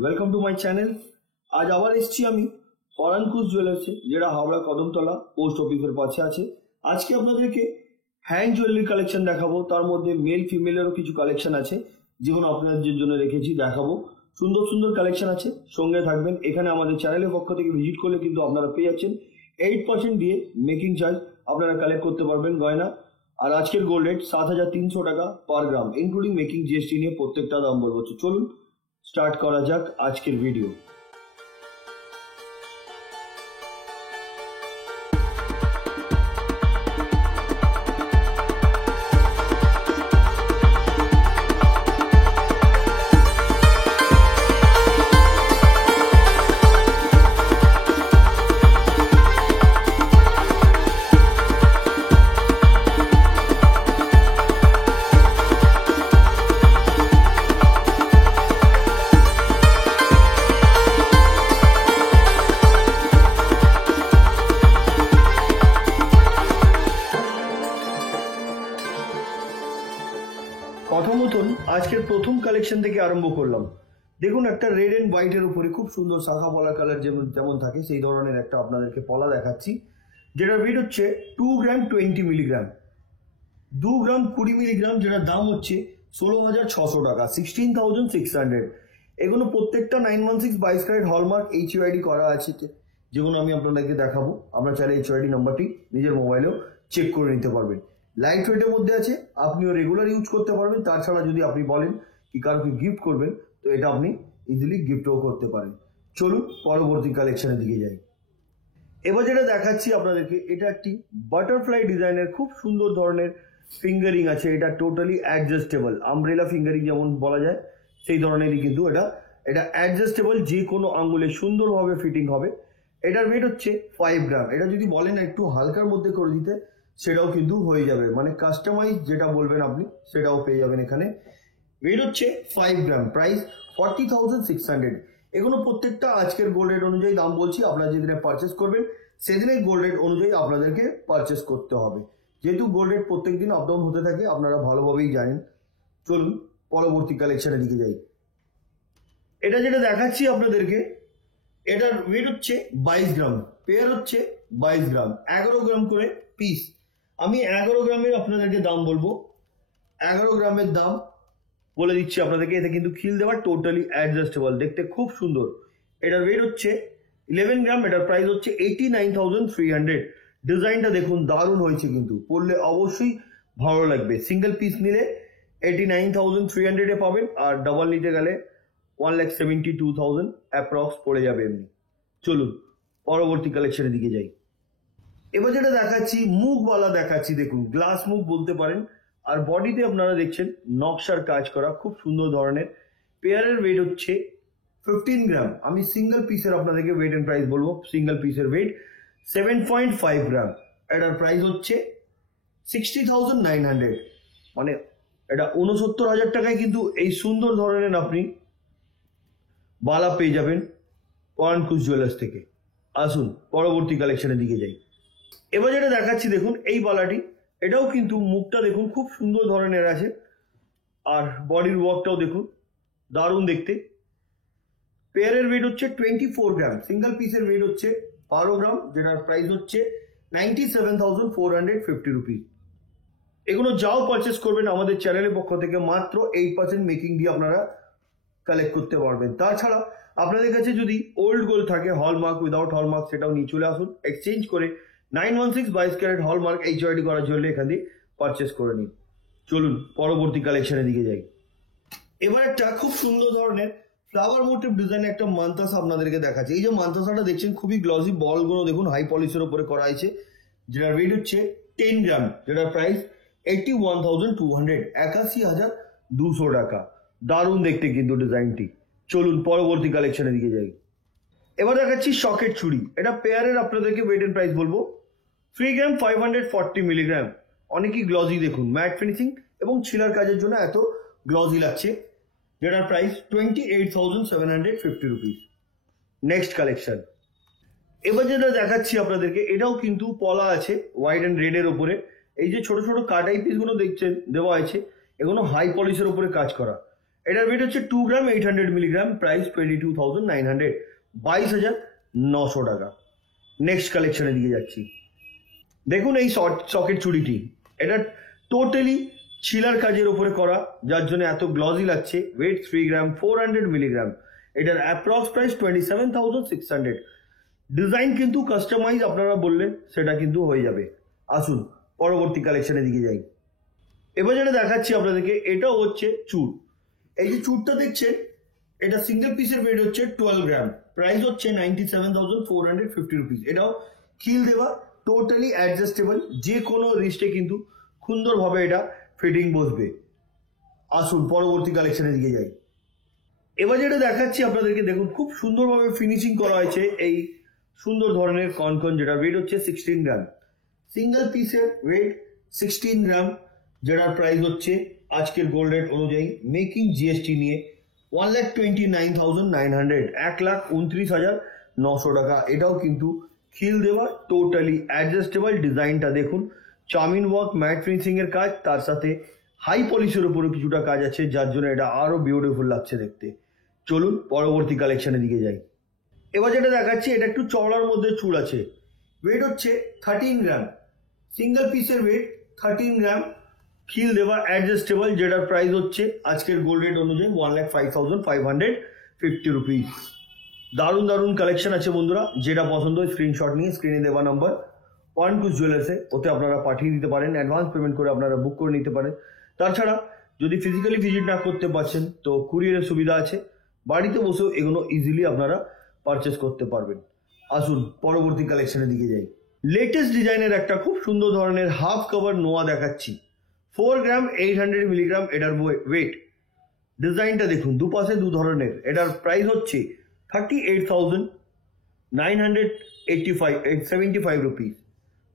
Welcome to my channel. আজ আবার এসেছি আমি পরানকুশ জুয়েলার্সে, যেটা হাওড়া কদমতলা পোস্ট অফিসের পাশে আছে। আজকে আপনাদেরকে হ্যান্ড জুয়েলারি কালেকশন দেখাবো, তার মধ্যে মেল ফিমেলেরও কিছু কালেকশন আছে যেগুলো আপনাদের জন্য রেখেছি, দেখাবো। সুন্দর সুন্দর কালেকশন আছে, সঙ্গে থাকবেন। এখানে আমাদের চ্যানেলের পক্ষ থেকে ভিজিট করলে কিন্তু আপনারা পেয়ে যাচ্ছেন 8% দিয়ে মেকিং চার্জ আপনারা কালেক্ট করতে পারবেন গয়না। আর আজকের গোল্ড রেট 7,300 টাকা পার গ্রাম, ইনক্লুডিং মেকিং জিএসটি নিয়ে প্রত্যেকটা দাম বলবো। চলুন স্টার্ট করা যাক আজকের ভিডিও। কথা মতন আজকের প্রথম কালেকশন থেকে আরম্ভ করলাম। দেখুন, একটা রেড এন্ড হোয়াইটের উপরে খুব সুন্দর শাখা পলা কালার যেমন থাকে সেই ধরনের একটা আপনাদেরকে পলা দেখাচ্ছি, যেটা ওয়েট হচ্ছে 2 গ্রাম 20 মিলিগ্রাম, 2 গ্রাম 20 মিলিগ্রাম, যেটার দাম হচ্ছে 16,600 টাকা, 16,600। এগুলো প্রত্যেকটা 916 22 ক্যারেট হলমার্ক HUID করা আছে, যেগুলো আমি আপনাদেরকে দেখাবো। আপনার চাইলে HUID নাম্বারটি নিজের মোবাইলেও চেক করে নিতে পারবেন। লাইট ওয়েটের মধ্যে আছে, আপনিও রেগুলার ইউজ করতে পারবেন। তাছাড়া যদি আপনি বলেন কি কারোকে গিফট করবেন, তো এটা আপনি ইজিলি গিফটও করতে পারেন। চলুন পরবর্তী কালেকশনের দিকে যাই। এবার যেটা দেখাচ্ছি আপনাদেরকে, এটা একটি বাটারফ্লাই ডিজাইনের খুব সুন্দর ধরনের ফিঙ্গারিং আছে। এটা টোটালি অ্যাডজাস্টেবল, আমব্রেলা ফিঙ্গারিং যেমন বলা যায় সেই ধরনেরই, কিন্তু এটা অ্যাডজাস্টেবল, যে কোনো আঙ্গুলে সুন্দরভাবে ফিটিং হবে। এটার ওয়েট হচ্ছে 5 গ্রাম। এটা যদি বলেন একটু হালকার মধ্যে করে দিতে, সেটাও কিন্তু হয়ে যাবে, মানে কাস্টমাইজ যেটা বলবেন আপনি সেটাও পেয়ে যাবেন এখানে। ওয়েট হচ্ছে 5 গ্রাম, প্রাইস 40,600। এগুলো প্রত্যেকটা আজকের গোল্ড রেট অনুযায়ী দাম বলছি। আপনারা যেদিনে পারচেস করবেন সেদিনের গোল্ড রেট অনুযায়ী আপনাদেরকে পারচেস করতে হবে, যেহেতু গোল্ড রেট প্রত্যেক দিন আপ ডাউন হতে থাকে, আপনারা ভালোভাবেই জানেন। চলুন পরবর্তী কালেকশনের দিকে যাই। এটা যেটা দেখাচ্ছি আপনাদেরকে, এটার ওয়েট হচ্ছে 22 গ্রাম, পেয়ার হচ্ছে 22 গ্রাম, 11 গ্রাম করে পিস। আমি 11 গ্রামের আপনাদেরকে দাম বলবো। 11 গ্রামের দাম বলে দিচ্ছি আপনাদেরকে। এতে কিন্তু খিল দেওয়া, টোটালি অ্যাডজাস্টেবল, দেখতে খুব সুন্দর। এটার ওয়েট হচ্ছে 11 গ্রাম, এটার প্রাইস হচ্ছে 89,300। ডিজাইনটা দেখুন, দারুণ হয়েছে, কিন্তু পরলে অবশ্যই ভালো লাগবে। সিঙ্গেল পিস নিলে 89,300 পাবেন, আর ডাবল নিতে গেলে 1,72,000 অ্যাপ্রক্স পড়ে যাবে এমনি। চলুন পরবর্তী কালেকশনের দিকে যাই। এবার যেটা দেখাচ্ছি, মুখওয়ালা দেখাচ্ছি। দেখুন, গ্লাস মুখ বলতে পারেন, আর বডিতে আপনারা দেখছেন নকশার কাজ করা, খুব সুন্দর ধরনের। পেয়ারের ওয়েট হচ্ছে 15 গ্রাম। আমি সিঙ্গেল পিসের আপনাদেরকে ওয়েট এন্ড প্রাইস বলবো। সিঙ্গেল পিসের ওয়েট 7.5 গ্রাম, এটার প্রাইস হচ্ছে 60,900। মানে এটা 69,000 টাকায় কিন্তু এই সুন্দর ধরনের আপনি বালা পেয়ে যাবেন পরানকুশ জুয়েলার্স থেকে। আসুন পরবর্তী কালেকশনের দিকে যাই। এবার যেটা দেখাচ্ছি, দেখুন এই বালাটি, এটাও কিন্তু মুখটা দেখুন খুব সুন্দর ধরনের আছে, আর বডির ওয়ার্কটাও দেখুন দারুণ দেখতে। পেয়ারের ওয়েট হচ্ছে 24 গ্রাম, সিঙ্গেল পিসের ওয়েট হচ্ছে 12 গ্রাম, যেটার প্রাইস হচ্ছে 97,450 রুপিস। এগুলো যাও পারচেস করবেন আমাদের চ্যানেলের পক্ষ থেকে, মাত্র 8% মেকিং দিয়ে আপনারা কালেক্ট করতে পারবেন। তাছাড়া আপনাদের কাছে যদি ওল্ড গোল্ড থাকে, হলমার্ক উইদাউট হলমার্ক, সেটাও নিয়ে চলে আসুন। এক্সচেঞ্জ করে 916 22 ক্যারেট হলমার্ক HUID করার জন্য এখান দিয়ে পারচেস করে নিন। চলুন পরবর্তী কালেকশনের দিকে যাই। এবার একটা খুব সুন্দর ধরনের ফ্লাওয়ার মোটিভ ডিজাইনের একটা মান্তাসা আপনাদেরকে দেখাচ্ছি। এই যে মান্তাসাটা দেখছেন, খুবই গ্লসি, বলগুলো দেখুন হাই পলিশের উপরে করা হয়েছে, যেটার ওয়েট হচ্ছে 10 গ্রাম, যেটার প্রাইস 81,200, 81,200 টাকা। দারুণ দেখতে কিন্তু ডিজাইনটি। চলুন পরবর্তী কালেকশনের দিকে যাই। এবার দেখাচ্ছি সকেট চুড়ি। এটা পেয়ারের আপনাদেরকে ওয়েট এন্ড প্রাইস বলবো। 3 গ্রাম 540 মিলিগ্রাম, অনেকই গ্লসি, দেখুন ম্যাট ফিনিশিং এবং ছিলার কাজের জন্য এত গ্লসি লাগছে, যেটার প্রাইস 28,750 রুপিস। Next collection. এবার যেটা দেখাচ্ছি আপনাদেরকে, এটাও কিন্তু পলা আছে হোয়াইট অ্যান্ড রেড এর উপরে। এই যে ছোট ছোট কাটাই পিসগুলো দেখছেন দেওয়া আছে, এগুলো হাই পলিশের উপরে কাজ করা। এটার ওয়েট হচ্ছে 2 গ্রাম 800 মিলিগ্রাম, প্রাইস 22,900, 22,900 টাকা। নেক্সট কালেকশনের দিকে যাচ্ছি। দেখুন এই সকেট চুড়িটি, এটা টোটালি ছিলার কাজের উপরে করা, যার জন্য এত গ্লসি লাগছে। ওয়েট 3 গ্রাম 400 মিলিগ্রাম, এটার অ্যাপ্রক্স প্রাইস 27,600। ডিজাইন কিন্তু কাস্টমাইজ আপনারা বললে সেটা কিন্তু হয়ে যাবে। আসুন পরবর্তী কালেকশনের দিকে যাই। এবার যেটা দেখাচ্ছি আপনাদেরকে, এটাও হচ্ছে চুড়। এই যে চুড়টা দেখছেন, এটা সিঙ্গেল পিসের ওয়েট হচ্ছে 12 গ্রাম, প্রাইস হচ্ছে 97,450 রুপিস। এটাও খিল দেওয়া, টোটালি অ্যাডজাস্টেবল, যে কোনো রিস্টে কিন্তু সুন্দরভাবে এটা ফিটিং বসবে। আসুন পরবর্তী কালেকশনের দিকে যাই। এবার যেটা দেখাচ্ছি আপনাদেরকে, দেখুন খুব সুন্দরভাবে ফিনিশিং করা হয়েছে এই সুন্দর ধরনের কনকন, যেটা ওয়েট হচ্ছে 16 গ্রাম। সিঙ্গেল পিসের ওয়েট 16 গ্রাম, যেটার প্রাইস হচ্ছে আজকের গোল্ড রেট অনুযায়ী মেকিং জিএসটি নিয়ে 1,29,900, 1,29,900 টাকা। এটাও কিন্তু খিল দেওয়া, টোটালি অ্যাডজাস্টেবল। ডিজাইনটা দেখুন, চাউমিন ওয়ার্ক, ম্যাট ফিনিশিং এর কাজ, তার সাথে হাই পলিশের উপরও কিছুটা কাজ আছে, যার জন্য এটা আরো বিউটিফুল লাগছে দেখতে। চলুন পরবর্তী কালেকশনের দিকে যাই। এবার যেটা দেখাচ্ছি, এটা একটু চওড়ার মধ্যে চুল আছে। ওয়েট হচ্ছে 13 গ্রাম, সিঙ্গেল পিসের ওয়েট 13 গ্রাম, খিল দেওয়া, অ্যাডজাস্টেবল, যেটার প্রাইস হচ্ছে আজকের গোল্ড রেট অনুযায়ী 1,05,550 রুপিস। দারুণ দারুণ কালেকশন আছে বন্ধুরা, যেটা পছন্দ হয় স্ক্রিনশট নিয়ে স্ক্রিনে দেওয়া নাম্বার 12 জুয়েলার্সে ওতে আপনারা পাঠিয়ে দিতে পারেন। অ্যাডভান্স পেমেন্ট করে আপনারা বুক করে নিতে পারেন। তাছাড়া যদি ফিজিক্যালি ভিজিট না করতে পারছেন তো কুরিয়ারের সুবিধা আছে, বাড়িতে বসেও এগুলো ইজিলি আপনারা পারচেস করতে পারবেন। আসুন পরবর্তী কালেকশনের দিকে যাই। লেটেস্ট ডিজাইনের একটা খুব সুন্দর ধরনের হাফ কভার নোয়া দেখাচ্ছি। 4 গ্রাম 800 মিলিগ্রাম এটার ওয়েট। ডিজাইনটা দেখুন, দুপাশে দু ধরনের। এটার প্রাইস হচ্ছে 38,975 রুপিস,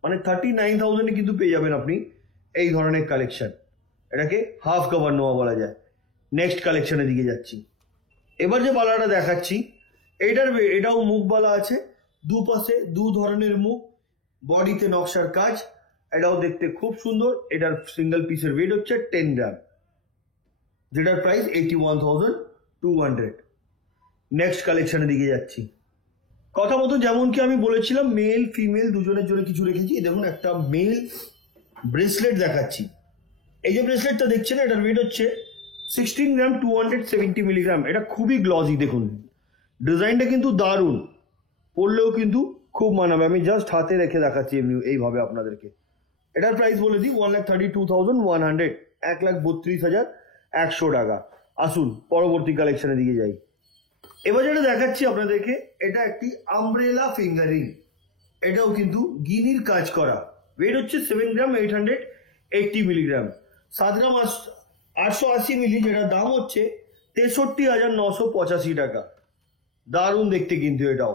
মানে 39,000 কিন্তু পেয়ে যাবেন আপনি এই ধরনের কালেকশন। এটাকে হাফ কভার নোয়া বলা যায়। নেক্সট কালেকশনের দিকে যাচ্ছি। এবার যে বালাটা দেখাচ্ছি, এটাও মুখ বালা আছে, দুপাশে দু ধরনের মুখ, বডিতে নকশার কাজ। এটাও দেখতে খুব সুন্দর। এটার সিঙ্গেল পিসের ওয়েট হচ্ছে 10 গ্রাম, যেটার প্রাইস 81,200। নেক্সট কালেকশনের দিকে যাচ্ছি। কথা মতো যেমন কি আমি বলেছিলাম, মেল ফিমেল দুজনের জন্য কিছু রেখেছি। দেখুন একটা মেল ব্রেসলেট দেখাচ্ছি। এই যে ব্রেসলেটটা দেখছেন, এটার ওয়েট হচ্ছে 16 গ্রাম 270 মিলিগ্রাম। এটা খুবই গ্লসি, দেখুন ডিজাইনটা কিন্তু দারুণ, পরলেও কিন্তু খুব মানাবে। আমি জাস্ট হাতে রেখে দেখাচ্ছি এমনি এইভাবে আপনাদেরকে। এটার প্রাইস বলে দিই 1,32,100, 1,32,100 টাকা। আসুন পরবর্তী কালেকশনের দিকে যাই। এবার যেটা দেখাচ্ছি আপনাদেরকে, এটা একটি আমব্রেলা ফিঙ্গারিং। এটাও কিন্তু গিনির কাজ করা। ওয়েট হচ্ছে 7 গ্রাম 880 মিলিগ্রাম, 7 গ্রাম 880 মিলি, যেটার দাম হচ্ছে 63,985 টাকা। দারুণ দেখতে কিন্তু এটাও।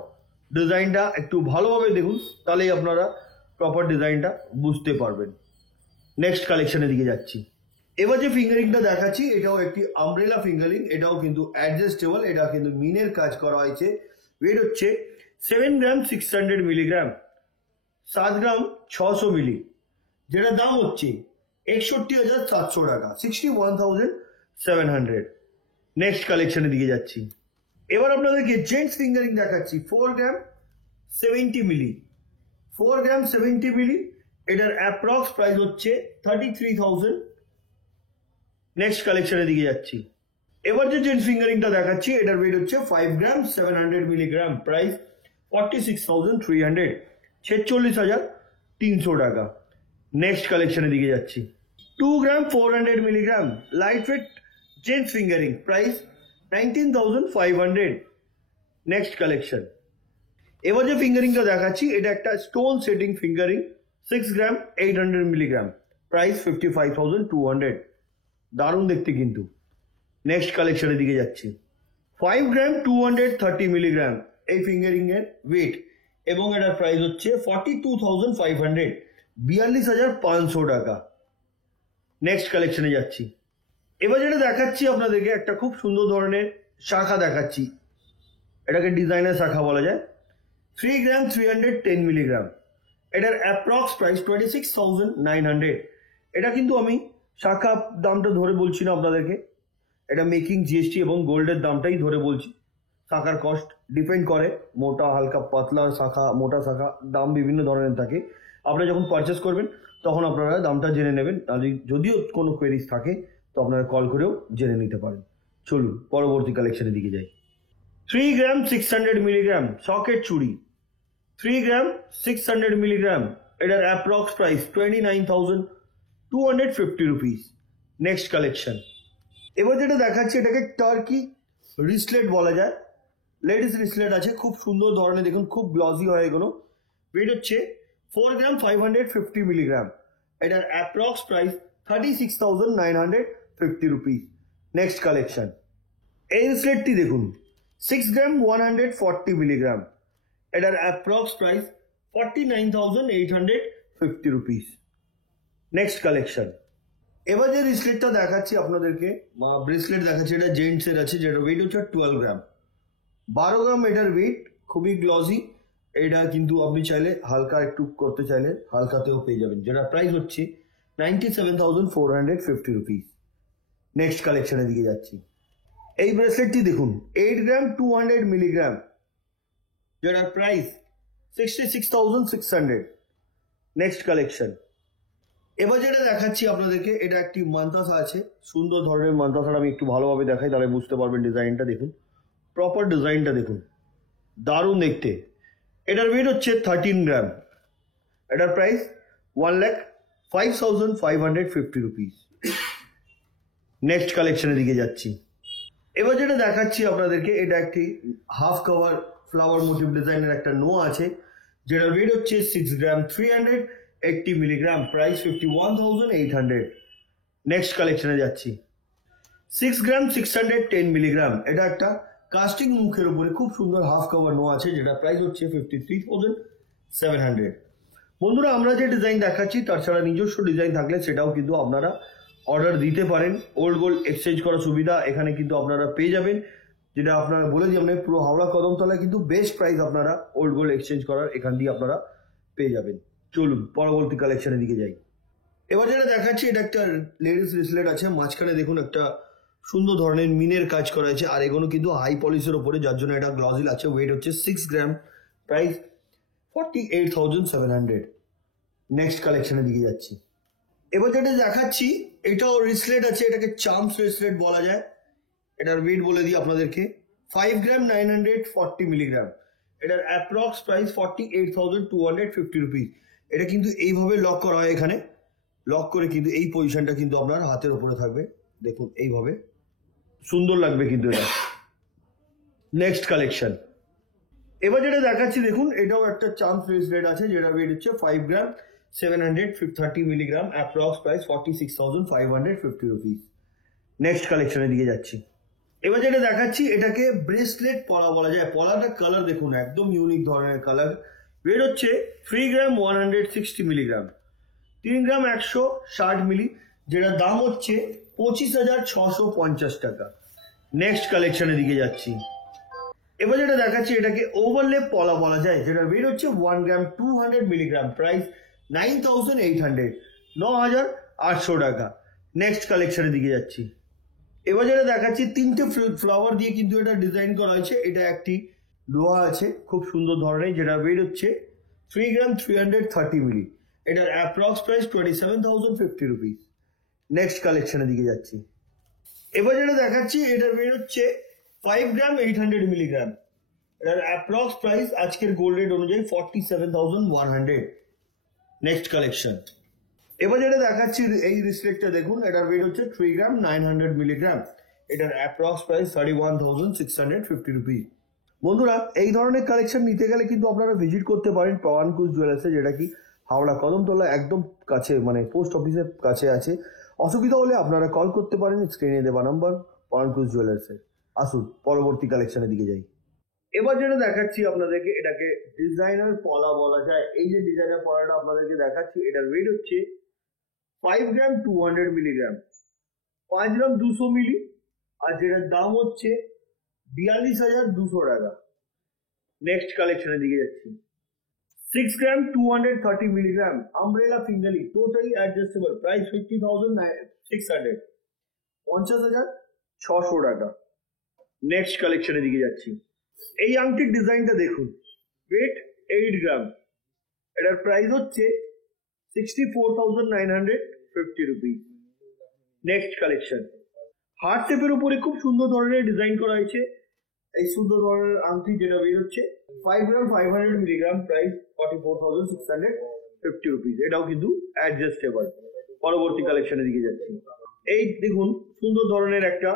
ডিজাইনটা একটু ভালোভাবে দেখুন, তাহলেই আপনারা প্রপার ডিজাইনটা বুঝতে পারবেন। নেক্সট কালেকশনের দিকে যাচ্ছি। এবার যে ফিঙ্গারিংটা দেখাচ্ছি, এটাও একটি আমব্রেলা ফিঙ্গারিং। এটাও কিন্তু অ্যাডজাস্টেবল, এটা কিন্তু মিনের কাজ করা হয়েছে। ওয়েট হচ্ছে 7 গ্রাম 600 মিলিগ্রাম, 7 গ্রাম 600 মিলি, যেটার দাম হচ্ছে 61,700 টাকা, 61,700। নেক্সট কালেকশনের দিকে যাচ্ছি। এবার আপনাদেরকে জেন্টস ফিঙ্গারিং দেখাচ্ছি। 4 গ্রাম 70 মিলি, 4 গ্রাম 70 মিলি, এটার অ্যাপ্রক্স প্রাইস হচ্ছে 33,000। নেক্সট কালেকশনের দিকে যাচ্ছি। এবার যে জেন্টস ফিঙ্গারিংটা দেখাচ্ছি, এটার ওয়েট হচ্ছে 5 গ্রাম 700 মিলিগ্রাম, প্রাইস 46,300, 46,300 টাকা। নেক্সট কালেকশনের দিকে যাচ্ছি। 2 গ্রাম 400 milligram light weight gents fingering, price 19,500। Next collection. এবার যে ফিঙ্গারিংটা দেখাচ্ছি, এটা একটা স্টোন সেটিং ফিঙ্গারিং, 6 গ্রাম 800 মিলিগ্রাম, প্রাইস 55,200। দারুণ দেখতে কিন্তু। নেক্সট কালেকশনের দিকে যাচ্ছি। 5 গ্রাম 230 মিলিগ্রাম এই ফিঙ্গারিং এর ওয়েট, এবং এটার প্রাইস হচ্ছে 42,500, 42,500 টাকা। নেক্সট কালেকশনে যাচ্ছি। এবার যেটা দেখাচ্ছি আপনাদেরকে, একটা খুব সুন্দর ধরনের শাখা দেখাচ্ছি। এটাকে ডিজাইনার শাখা বলা যায়। 3 গ্রাম 310 মিলিগ্রাম, এটার অ্যাপ্রক্স প্রাইস 26,900। এটা কিন্তু আমি শাখা দামটা ধরে বলছি না আপনাদেরকে, এটা মেকিং জিএসটি এবং গোল্ডের দামটাই ধরে বলছি। শাখার কস্ট ডিপেন্ড করে, মোটা হালকা পাতলা শাখা, মোটা শাখা, দাম বিভিন্ন ধরনের থাকে। আপনারা যখন পারচেস করবেন তখন আপনারা দামটা জেনে নেবেন, আর যদিও কোনো কোয়েরিজ থাকে তো আপনারা কল করেও জেনে নিতে পারেন। চলুন পরবর্তী কালেকশনের দিকে যাই। 3 গ্রাম 600 মিলিগ্রাম সকেট চুড়ি, 3 গ্রাম 600 মিলিগ্রাম, এটার approx price 29,250 rupees. Next collection. এবার যেটা দেখাচ্ছি এটাকে টার্কি রিসলেট বলা যায়, লেডিস রিসলেট আছে, খুব সুন্দর ধরনের, দেখুন খুব গ্লসি হয় এগুলো। ওয়েট হচ্ছে 4 গ্রাম 550 মিলিগ্রাম, এটার approx price 36,950 rupees. Next collection. এই রিসলেটটি দেখুন 6 গ্রাম 140 মিলিগ্রাম, এটার approx price 49,850 rupees. Next collection. এবার যে রিসলেটটা দেখাচ্ছি আপনাদেরকে, ব্রেসলেট দেখাচ্ছি, এটা জেন্টসের আছে, যেটা ওয়েট হচ্ছে 12 গ্রাম, 12 গ্রাম এটার ওয়েট, খুবই গ্লসি। এটা কিন্তু আপনি চাইলে হালকা একটু করতে চাইলে হালকাতেও পেয়ে যাবেন, যেটা প্রাইস হচ্ছে 97,450 রুপিস। নেক্সট কালেকশনের দিকে যাচ্ছি। এই ব্রেসলেটটি দেখুন 8 গ্রাম 200 মিলিগ্রাম, যেটার প্রাইস 66,600। Next collection. এবার যেটা দেখাচ্ছি আপনাদেরকে, এটা একটি মান্তাসা আছে, সুন্দর ধরনের মান্তাসাটা আমি একটু ভালোভাবে দেখাই তাহলে বুঝতে পারবেন। ডিজাইনটা দেখুন, প্রপার ডিজাইনটা দেখুন, দারুণ দেখতে। এটার ওয়েট হচ্ছে 13 গ্রাম, এটার প্রাইস 1,05,550 রুপিস। নেক্সট কালেকশনের দিকে যাচ্ছি। এবার যেটা দেখাচ্ছি আপনাদেরকে, এটা একটি হাফ কভার ফ্লাওয়ার মোটিভ ডিজাইনের একটা নোয়া আছে, যেটার ওয়েট হচ্ছে 6 গ্রাম 380 মিলিগ্রাম, প্রাইস 51,800। নেক্সট কালেকশনে যাচ্ছি। 6 গ্রাম 610 মিলিগ্রাম, এটা একটা কাস্টিং মুখের উপরে খুব সুন্দর হাফ কভার নোয়া আছে, যেটা প্রাইস হচ্ছে 53,700। বন্ধুরা, আমরা যে ডিজাইন দেখাচ্ছি তার ছাড়া নিজস্ব ডিজাইন থাকলে সেটাও কিন্তু আপনারা অর্ডার দিতে পারেন। ওল্ড গোল্ড এক্সচেঞ্জ করার সুবিধা এখানে কিন্তু আপনারা পেয়ে যাবেন, যেটা আপনারা বলে দিই আমরা পুরো হাওড়া কদমতলায় কিন্তু বেস্ট প্রাইস আপনারা ওল্ড গোল্ড এক্সচেঞ্জ করার এখান দিয়ে আপনারা পেয়ে যাবেন। চলুন পরবর্তী কালেকশনের দিকে যাই। এবার যেটা দেখাচ্ছি এটা একটা লেডিস রিসলেট আছে, মাঝখানে দেখুন একটা সুন্দর ধরনের মিনের কাজ করা আছে, আর এগুলো কিন্তু হাই পলিশের ওপরে, যার জন্য এটা গ্লসি আছে। ওয়েট হচ্ছে 6 গ্রাম, প্রাইস 48,700। নেক্সট কালেকশনের দিকে যাচ্ছি। এবার যেটা দেখাচ্ছি এটাও রিসলেট আছে, এটাকে চার্মস রিসলেট বলা যায়। এটার ওয়েট বলে দিই আপনাদেরকে, 5 গ্রাম 940 মিলিগ্রাম, এটার অ্যাপ্রক্স প্রাইস 48,250 রুপিস। এটা কিন্তু এইভাবে লক করা হয়, এখানে লক করে কিন্তু এই পজিশনটা কিন্তু আপনার হাতের উপরে থাকবে, দেখুন এইভাবে সুন্দর লাগবে কিন্তু এটা। Next collection. এবার যেটা দেখাচ্ছি দেখুন, এটাও একটা চার্মস রিসলেট আছে, যেটা ওয়েট হচ্ছে 5 গ্রাম 730 milligram, approx price 46,550 rupees. Next কালেকশনের দিকে যাচ্ছি। এবার যেটা দেখাচ্ছি এটাকে ব্রেসলেট পলা বলা যায়। পলাটা কালার দেখুন একদম ইউনিক ধরনের কালার। ওয়েট হচ্ছে 3 গ্রাম 160 মিলিগ্রাম, 3 গ্রাম 160 মিলি, যেটার দাম হচ্ছে 25,650 টাকা। নেক্সট কালেকশনের দিকে যাচ্ছি। এবার যেটা দেখাচ্ছি এটাকে ওভারলেপ পলা বলা যায়, যেটা ওয়েট হচ্ছে 1 গ্রাম 200 মিলিগ্রাম, প্রাইস 9,800, 9,800 টাকা। নেক্সট কালেকশনের দিকে যাচ্ছি। এবার যেটা দেখাচ্ছি তিনটে ফ্লাওয়ার দিয়ে কিন্তু এটা ডিজাইন করা হয়েছে। এটা একটি লোহা আছে খুব সুন্দর ধরনের, যেটা ওয়েট হচ্ছে 3 গ্রাম 330 মিলি, এটার অ্যাপ্রক্স প্রাইস 27,050 রুপিস। নেক্সট কালেকশনের দিকে যাচ্ছি। এবার যেটা দেখাচ্ছি এটার ওয়েট হচ্ছে 5 গ্রাম 800 মিলিগ্রাম, এটার অ্যাপ্রক্স প্রাইস আজকের গোল্ড রেট অনুযায়ী 47,100। Next collection. এবার যেটা দেখাচ্ছি এই রিসলেটটা দেখুন, এটার ওয়েট হচ্ছে 3 গ্রাম 900 মিলিগ্রাম, এটার অ্যাপ্রক্স প্রাইস 31,650 রুপিস। বন্ধুরা, এই ধরনের কালেকশন নিতে গেলে কিন্তু আপনারা ভিজিট করতে পারেন পওয়ানকুশ জুয়েলার্সে, যেটা কি হাওড়া কদমতলা একদম কাছে, মানে পোস্ট অফিসের কাছে আছে। অসুবিধা হলে আপনারা কল করতে পারেন স্ক্রিনে দেওয়া নাম্বার পওয়ানকুশ জুয়েলার্সে। আসুন পরবর্তী কালেকশনের দিকে যাই। এবার যেটা দেখাচ্ছি আপনাদেরকে এটাকে ডিজাইনার পলা বলা যায়। এই যে ডিজাইনার পলাটা আপনাদেরকে দেখাচ্ছি এটার ওয়েট হচ্ছে 5 গ্রাম 200 মিলিগ্রাম, 5 গ্রাম 200 মিলি, আর যেটার দাম হচ্ছে 42,200 টাকা। নেক্সট কালেকশনের দিকে যাচ্ছি। 6 গ্রাম 230 মিলিগ্রাম, আমব্রেলা ফিঙ্গারি, টোটালি অ্যাডজাস্টেবল, প্রাইস 50,600, 600 টাকা। নেক্সট কালেকশনের দিকে যাচ্ছি। এই আংটির ডিজাইনটা দেখুন, ওয়েট 8 গ্রাম, এটার প্রাইস হচ্ছে 64,950 রুপিস। নেক্সট কালেকশন, হার্ট শেপের উপরে খুব সুন্দর ধরনের ডিজাইন করা হয়েছে এই সুন্দর ধরনের আংটি, যেটা বের হচ্ছে 5 গ্রাম 500 মিলিগ্রাম, প্রাইস 44,650 রুপিস। এটাও কিন্তু অ্যাডজাস্টেবল। পরবর্তী কালেকশনের দিকে যাচ্ছি। এই দেখুন সুন্দর ধরনের একটা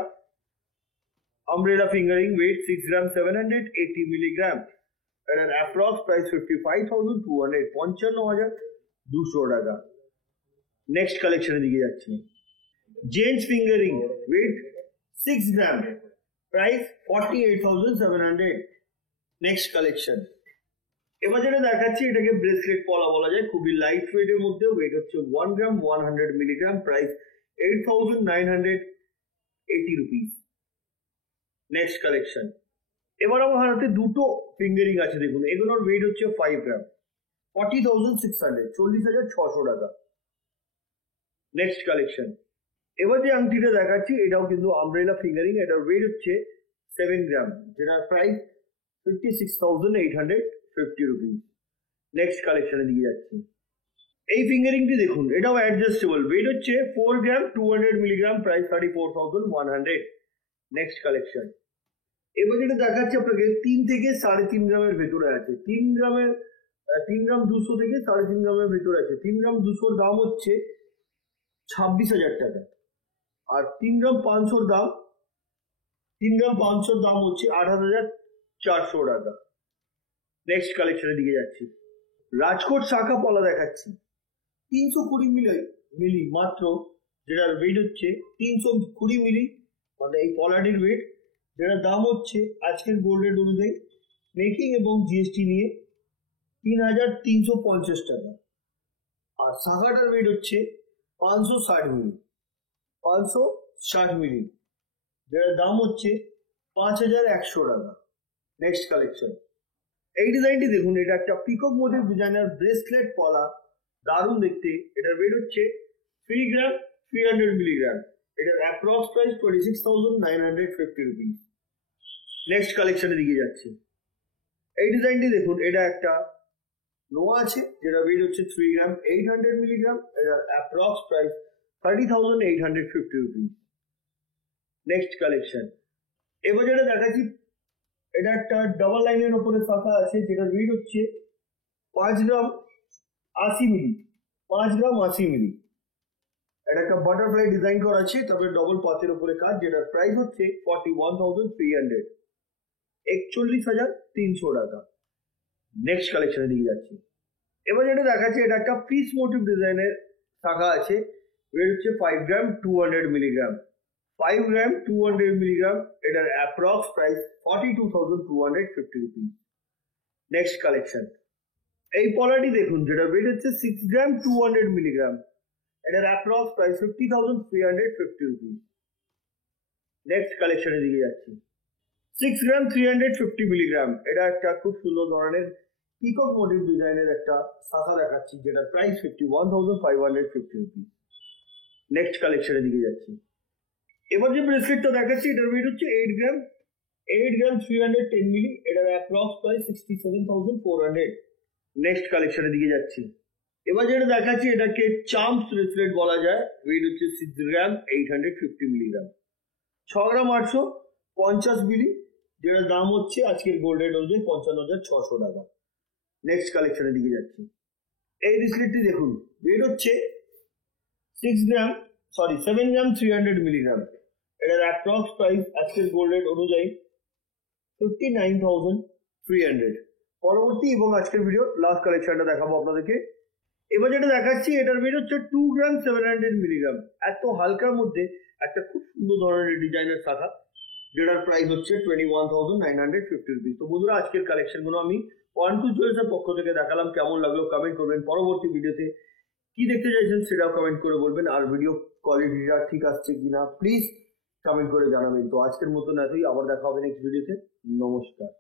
আমব্রেলা ফিঙ্গারিং, ওয়েট 6 গ্রাম 780 মিলিগ্রাম, এটার অ্যাপ্রক্স প্রাইস 55,200, 55,200 টাকা। নেক্সট কালেকশনের দিকে যাচ্ছি। জেন্টস ফিঙ্গারিং, ওয়েট 6 গ্রাম, প্রাইস 48,700। Next collection. এবার যেটা দেখাচ্ছি এটাকে ব্রেসলেট পলা বলা যায়, খুবই লাইট ওয়েটের মধ্যে, ওয়েট হচ্ছে 1 গ্রাম 100 milligram, price 8,980 rupees. Next collection. এবার আমার হাতে দুটো ফিঙ্গারিং আছে, দেখুন এগুলোর ওয়েট হচ্ছে 5 গ্রাম, 40,600, 40,600 টাকা। Next collection. এবার যে আংটিটা দেখাচ্ছি এটাও কিন্তু আমব্রেলা ফিঙ্গারিং, এটার ওয়েট হচ্ছে 7 গ্রাম, যেটার প্রাইস 56,850 রুপিস। নেক্সট কালেকশনে দিয়ে যাচ্ছি। এই ফিঙ্গারিংটি দেখুন, এটাও অ্যাডজাস্টেবল, ওয়েট হচ্ছে 4 গ্রাম 200 মিলিগ্রাম, প্রাইস 34,100। Next collection. এবার যেটা দেখাচ্ছি আপনাকে 3 থেকে 3.5 গ্রামের ভেতরে আছে, 3 গ্রাম 200 থেকে 3.5 গ্রামের ভেতরে আছে। 3 গ্রাম 200 দাম হচ্ছে 26,000 টাকা, আর 3 গ্রাম 500 দাম হচ্ছে 28,400 টাকা। নেক্সট কালেকশনের দিকে যাচ্ছি। রাজকোট শাখা পলা দেখাচ্ছি, 320 মিলি মাত্র, যেটার ওয়েট হচ্ছে 320 মিলি, মানে এই পলাটির ওয়েট, যেটার দাম হচ্ছে আজকের গোল্ড রেট অনুযায়ী মেকিং এবং জিএসটি নিয়ে 3,350 টাকা। আর শাখাটার ওয়েট হচ্ছে 560 মিলি, যেটার দাম হচ্ছে 5,100 টাকা। Next collection. এই ডিজাইনটি দেখুন, এটা একটা পিকক মোটিভ ডিজাইনার ব্রেসলেট পলা, দারুণ দেখতে। এটার ওয়েট হচ্ছে 3 গ্রাম 300 মিলিগ্রাম, এটার অ্যাপ্রক্স প্রাইস 26,950 রুপিস। নেক্সট কালেকশনের দিকে যাচ্ছি। এই ডিজাইনটি দেখুন, এটা একটা নোয়া আছে, যেটা ওয়েট হচ্ছে 3 গ্রাম 800 মিলিগ্রাম, এটার approx price 30,850 rupees. Next collection. এবার যেটা দেখাচ্ছি, এটা একটা ডাবল লাইনের উপরে শাখা আছে, যেটা ওয়েট হচ্ছে 5 গ্রাম 80 মিলি। এটা একটা বাটারফ্লাই ডিজাইন করা আছে, তবে ডবল পাতের উপরে কাজ, যেটার প্রাইস হচ্ছে 41,300, 41,300 টাকা। নেক্সট কালেকশনের দিকে যাচ্ছি। এবার যেটা দেখাচ্ছি, এটা একটা পিস মোটিভ ডিজাইনের শাখা আছে, ওয়েট হচ্ছে 5 গ্রাম 200 মিলিগ্রাম, 5 গ্রাম 200 মিলিগ্রাম, এটার approx price 42,250 rupees. Next collection. এই পলাটি দেখুন, যেটা ওয়েট হচ্ছে 6 গ্রাম 200 মিলিগ্রাম, এটার অ্যাপ্রক্স প্রাইস 50,350 রুপিস। নেক্সট কালেকশনের দিকে যাচ্ছি। 6 গ্রাম 350 মিলিগ্রাম, এটা একটা খুব সুন্দর ধরনের পিকক মোটিভ ডিজাইনের একটা শাখা দেখাচ্ছি, যেটার প্রাইস 51,550 রুপিস। নেক্সট কালেকশনের দিকে যাচ্ছি। এবার যে ব্রেসলেটটা দেখাচ্ছি, এটার ওয়েট হচ্ছে 8 গ্রাম 310 মিলি, এটার অ্যাপ্রক্স প্রাইস 67,400। নেক্সট কালেকশনের দিকে যাচ্ছি। এবার যেটা দেখাচ্ছি, এটাকে চাম্পস ব্রেসলেট বলা যায়, ওয়েট হচ্ছে 6 গ্রাম 850 মিলিগ্রাম, 6 গ্রাম 850 মিলি, যেটার দাম হচ্ছে আজকের গোল্ড রেট অনুযায়ী 55,600 টাকা। নেক্সট কালেকশনের দিকে যাচ্ছি। এই ব্রেসলেটটি দেখুন, ওয়েট হচ্ছে 7 গ্রাম 300 মিলিগ্রাম, এটার অ্যাপ্রক্স প্রাইস আজকের গোল্ড রেট অনুযায়ী 59,300। পরবর্তী এবং আজকের ভিডিও লাস্ট কালেকশনটা দেখাবো আপনাদেরকে। এবার যেটা দেখাচ্ছি, এটার ওয়েট হচ্ছে 2 গ্রাম 700 মিলিগ্রাম, এত হালকার মধ্যে একটা খুব সুন্দর ধরনের ডিজাইনের শাখা, যেটার প্রাইস হচ্ছে 21,950 রুপিস। তো বন্ধুরা, আজকের কালেকশনগুলো আমি ওয়ান2 জুয়েলার্সের পক্ষ থেকে দেখালাম। কেমন লাগলো কমেন্ট করবেন। পরবর্তী ভিডিওতে কি দেখতে চাইছেন সেটাও কমেন্ট করে বলবেন, আর ভিডিও কোয়ালিটিটা ঠিক আসছে কিনা প্লিজ কমেন্ট করে জানাবেন। তো আজকের মতন এতই, আবার দেখা হবে নেক্সট ভিডিওতে। নমস্কার।